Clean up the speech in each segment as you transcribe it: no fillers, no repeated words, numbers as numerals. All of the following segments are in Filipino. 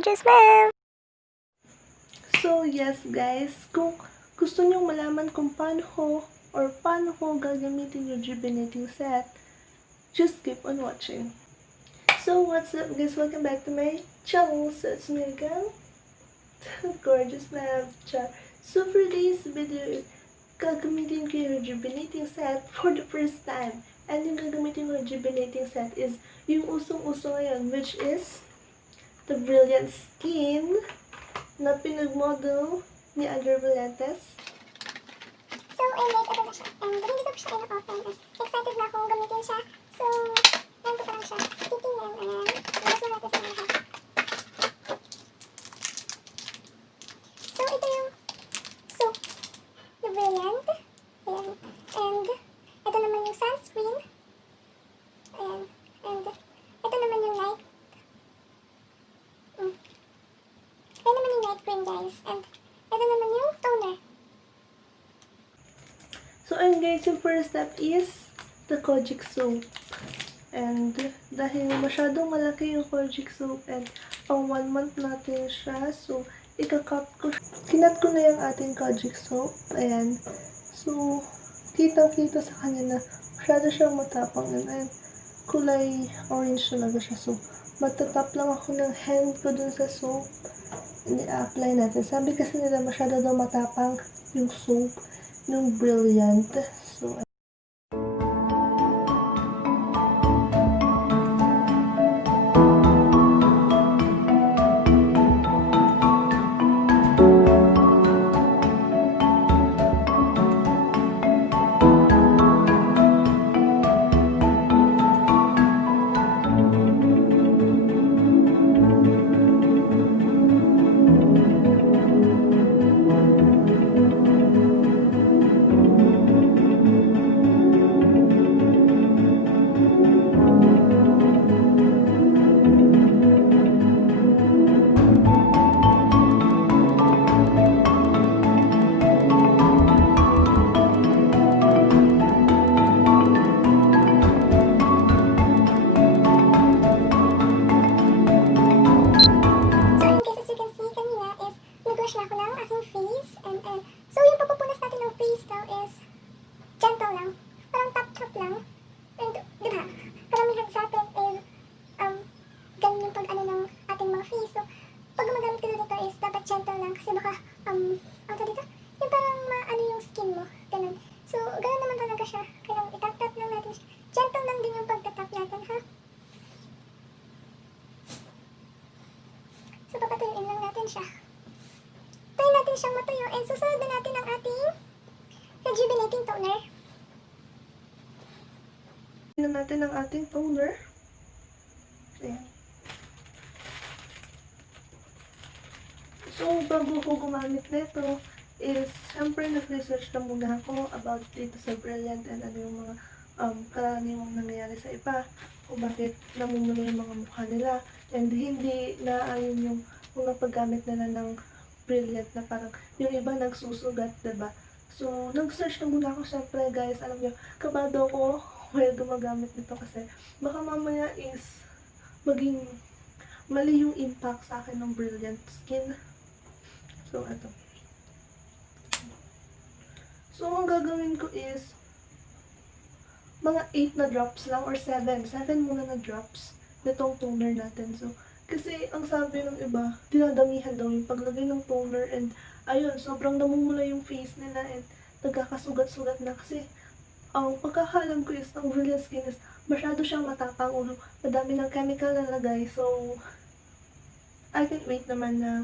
gorgeous Mev! So yes guys, kung gusto nyong malaman kung paano ko gagamitin yung rejuvenating set, just keep on watching. So what's up guys, welcome back to my channel. So it's me again, gorgeous Mev. So for today's video, gagamitin ko yung rejuvenating set for the first time. And yung gagamitin ko rejuvenating set is yung usong-uso ngayon, which is the Brilliant Skin na pinag-model ni Andrea Valentes. So, ayun guys, ito na siya. And hindi ko siya in-open. Excited na akong gamitin siya. So, yan ko pa lang siya. Titingnan. Ayan. Mas natin sa mga. So, ito yung soap. The Brilliant. Ayan. And, ito naman yung sunscreen. Ayan. And, ito naman yung night. Ito naman yung night cream guys. And, ito naman yung toner. So, ayun guys, yung first step is the KOJIC soap. And, dahil masyadong malaki yung KOJIC soap and pang 1 month natin siya, so, kinat ko na yung ating KOJIC soap. Ayan. So, kitang-kita sa kanya na masyado siyang matapang. And, kulay orange talaga siya. So, magtatap lang ako ng hand ko dun sa soap. And, i-apply natin. Sabi kasi nila masyado daw matapang yung soap ng Brilliant. So, papatuyuin lang natin siya. Tayo natin siyang matuyo and susunod na natin ang ating rejuvenating toner. tingnan natin ang ating toner. Ayan. So, bago ko gumamit nito is, syempre nag-research na muna ako about dito sa Brilliant and ano yung mga karaniwang nangyayari sa iba, kung bakit namumulo yung mga mukha nila, and hindi na ayun yung mga paggamit nila ng Brilliant na parang yung iba nagsusugat, diba? So, nag-search na muna ako, syempre guys, alam nyo, kabado ko while gumagamit nito kasi baka mamaya is maging mali yung impact sa akin ng Brilliant Skin. So, ito. So, ang gagawin ko is mga 8 na drops lang or 7 muna na drops nitong toner natin. So, kasi ang sabi ng iba, dinadamihan daw yung paglagay ng toner and ayun, sobrang namumula yung face nila and nagkakasugat-sugat na kasi ang pagkakalam ko is ang Brilliant Skin is masyado siyang matapang o madami ng chemical na lagay. So, I can't wait naman na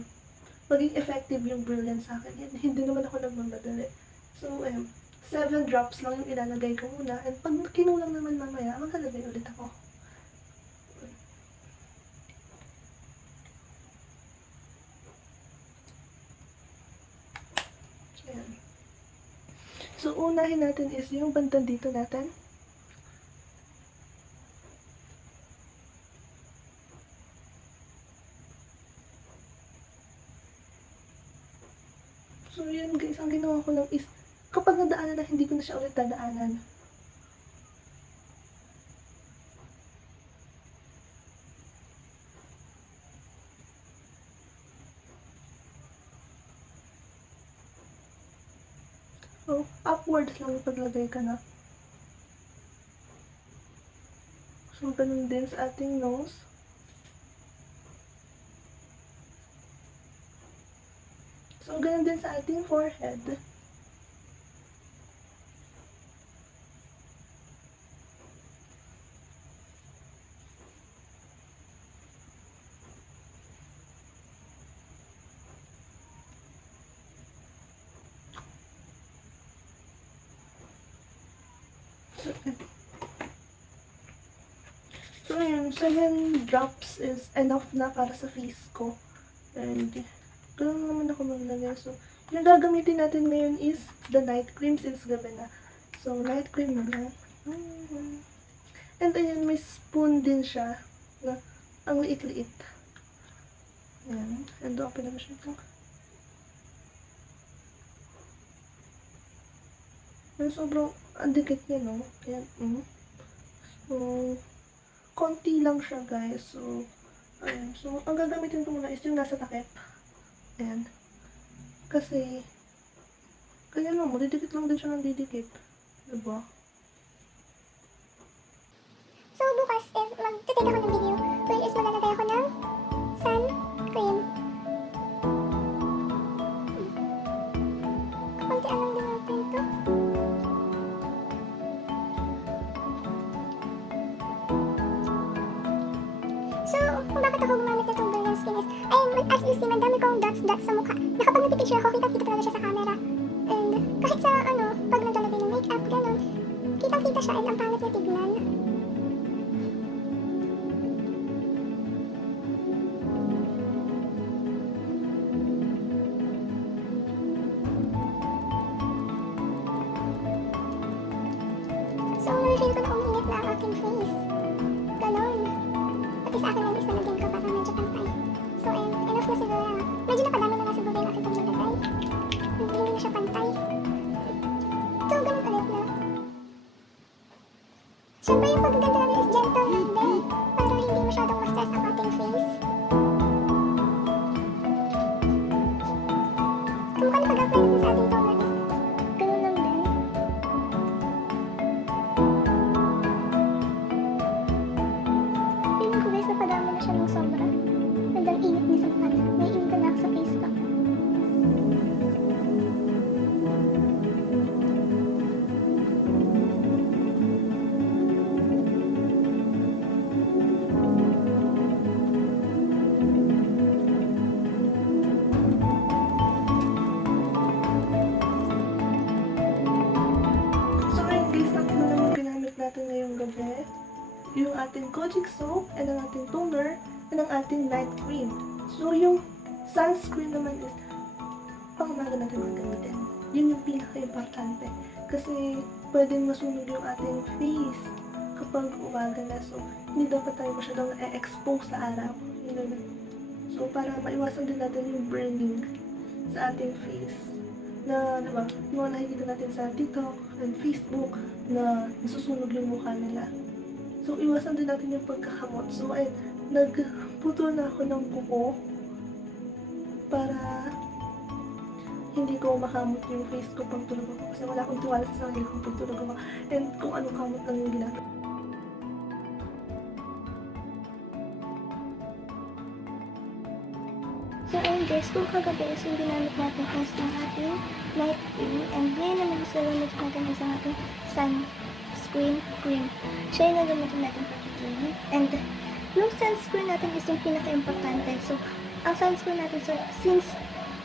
maging effective yung Brilliant sa akin. Hindi naman ako nagmamadali. So, 7 drops lang yung ilalagay ko muna. And pag kinulang naman mamaya, maglalagay ulit ako. Ayan. So, unahin natin is yung bandang dito natin. So, yun guys, ang ginawa ko lang is kapag nadaanan na, hindi ko na siya ulit dadaanan. So, upwards lang paglagay ka na. So, ganun din sa ating nose. So, ganun din sa ating forehead. So, ayun, 7 drops is enough na para sa face ko. And, ganun naman ako maglagay. So, yung gagamitin natin ngayon is the night cream since gabi na. So, night cream na lang. And ayun, may spoon din siya na ang liit-liit. Ayan. And open naman siya ito. Ayan, sobrang ang dikit niya, no? Ayan. So, konti lang siya, guys. So, ayan. So, ang gagamitin ko muna is yung nasa takip. Ayan. Kasi, kaya mo, didikit lang din siya ng didikit. Diba? So, bukas is mag-take ako ng video where is maglalagay ako ng sun cream. Kunti lang din natin ito. So, kung bakit ako gumamit nitong Brilliant Skin is, ayun, as you see, madami kong dots sa mukha. Nakapag nagpipicture ako, kita-kita talaga siya sa camera. And kahit sa, pag naglalagay ng makeup, ganun, kitang-kita siya and ang pangit niya tignan. So, na-feel ko na umiinit na ang aking face. Ganon. Pati sa akin lang is nalagyan ko para medyo pantay. So, enough na siguro. Medyo napadami na nga siguro yung aking paglalagay. Hindi na siya pantay. So, ganun ulit na. Siyempre, yung paggaganda namin is gentle din. Para hindi masyadong ma-stress ang ating face. Kamukha na pag-apply natin sa ating toner is ganun lang din. Feeling ko guys, napadami na siya ng sobra. And ang init niya sa mukha niya. May init na sa face ko. So, ayun guys, tatlo lang yung ginamit natin ngayong gabi. Yung ating KOJIC soap, and ang ating toner, and ang ating night cream. So, yung sunscreen naman is pang umaga natin magamitin. Yun yung pinaka-importante. Kasi, pwedeng masunog yung ating face kapag umaga na. So, hindi dapat tayo masyadong e-expose sa araw. Yun na. So, para maiwasan din natin yung burning sa ating face. Na, diba, yung mga nakikita natin sa TikTok and Facebook na nasusunog yung mukha nila. So, iwasan din natin yung pagkakamot. So, ayun, nagputol na ako ng kuko para hindi ko makamot yung face ko pag tulog ako. Kasi wala akong tiwala sa sarili ko pag tulog ako. And kung anong kamot lang yung ginagawa. So, ayun guys, kung kagabi is yung ginamit natin is ang ating night cream. And ngayon naman is gagamit natin is ang ating sunscreen cream. Siya yung nagamitin natin pag-cream. And yung sunscreen natin is yung pinaka-importante. So, ang sunscreen natin, so, since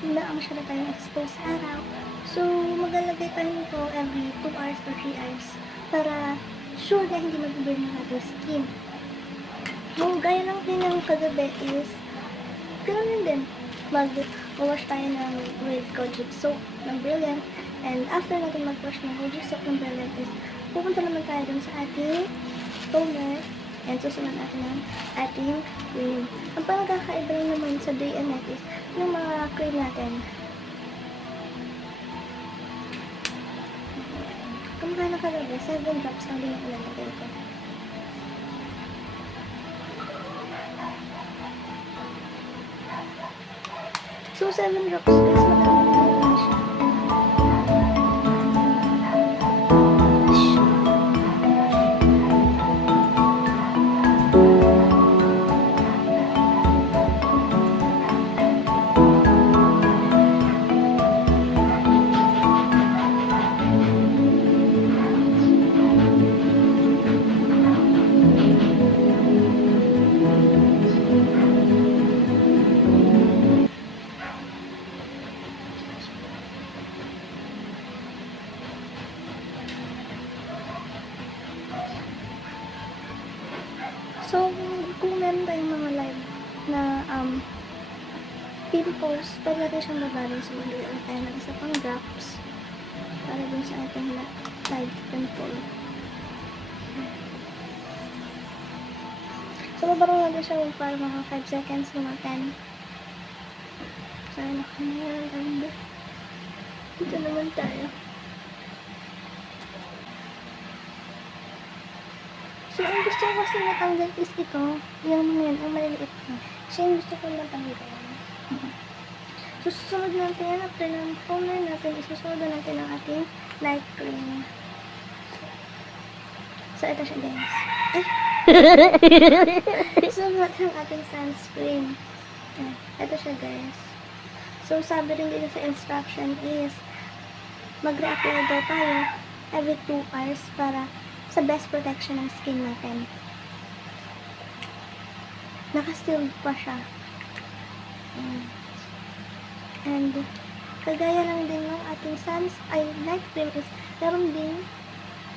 na masyado tayong exposed sa araw, so, maglalagay tayo nito every 2 hours or 3 hours para sure na hindi mag-burn yung ating skin. Yung gaya lang din ng kagabi is ganoon din. Mag-wash tayo ng with KOJIC soap ng Brilliant. And after natin mag-wash ng KOJIC soap ng Brilliant is pupunta naman tayo dun sa ating toner and susunod natin ang ating cream. Ang pagkakaiba lang naman sa day and night is yung mga cream natin. Kamukha na kagabi, 7 drops lang din yung ilalagay ko. So, 7 drops guys, madami na naman siya. pimples, pwede natin siyang mabalance. So, magdala tayo ng isa pang drops para dun sa ating light pimple. So, mabarong natin siya para mga 5 seconds, mga 10. So, and dito naman tayo. So, ang gusto ko kasi natanggal is ito. Yung mga yan, ang maliliit na. Siya yung gusto ko natanggal. So, susunod natin yan. After ng toner natin, isusunod natin ang ating night cream. So, ito siya, guys. Susunod natin ang ating sunscreen. Ito siya, guys. So, sabi rin dito sa instruction is mag-reapply daw tayo every 2 hours para sa best protection ng skin natin. Naka-sealed pa siya. And kagaya lang din ng ating night cream is meron din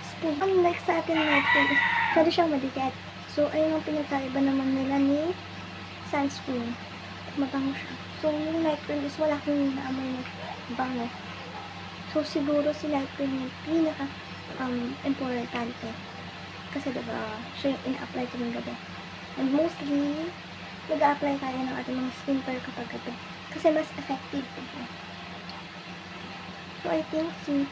spoon. Unlike sa ating night cream is pwede siyang madikit. So, ayun ang pinagkaiba naman nila ni sunscreen. Mabango siya. So, yung night cream is wala kang naamoy na bango. So, siguro si night cream yung pinaka importante. Kasi diba, siya yung ina-apply ko ng gabi. And mostly, nag-a-apply tayo ng ating mga skincare kapag gabi. Kasi mas effective ito. So, I think si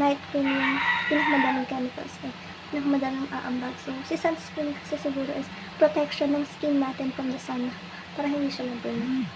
night cream yung pinakamadaming chemicals na pinakamadaming aambag. So, si sunscreen kasi siguro is protection ng skin natin from the sun para hindi siya mag-burn.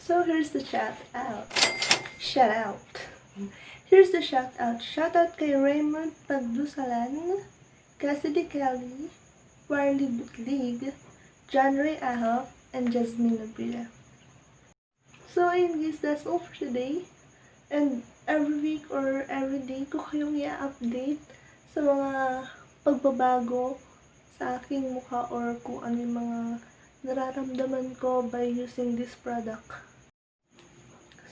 So here's the shout out. Here's the shout out. Shout out kay Raymond Pagdusalan, Cassidy Kelly, Warly Butlig, John Ray Ahop, and Jasmine Nebrida. So ayun guys, that's all for today. And every week or every day ko kayong i-update sa mga pagbabago sa aking mukha or kung ano yung mga nararamdaman ko by using this product.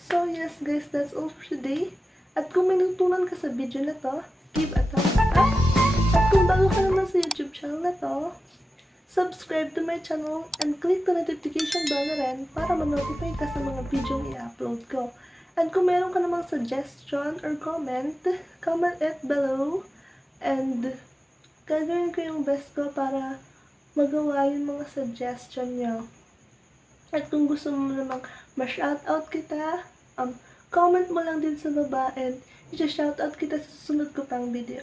So yes guys, that's all for today. At kung may natutunan ka sa video na to, give a thumbs up. At kung bago ka naman sa YouTube channel na to, subscribe to my channel and click the notification bell na rin para ma-notify ka sa mga video i-upload ko. And kung meron ka namang suggestion or comment it below. And gagawin ko yung best ko para magawa yung mga suggestion nyo. At kung gusto mo namang ma-shoutout kita, comment mo lang din sa baba and i-shoutout kita sa susunod ko pang video.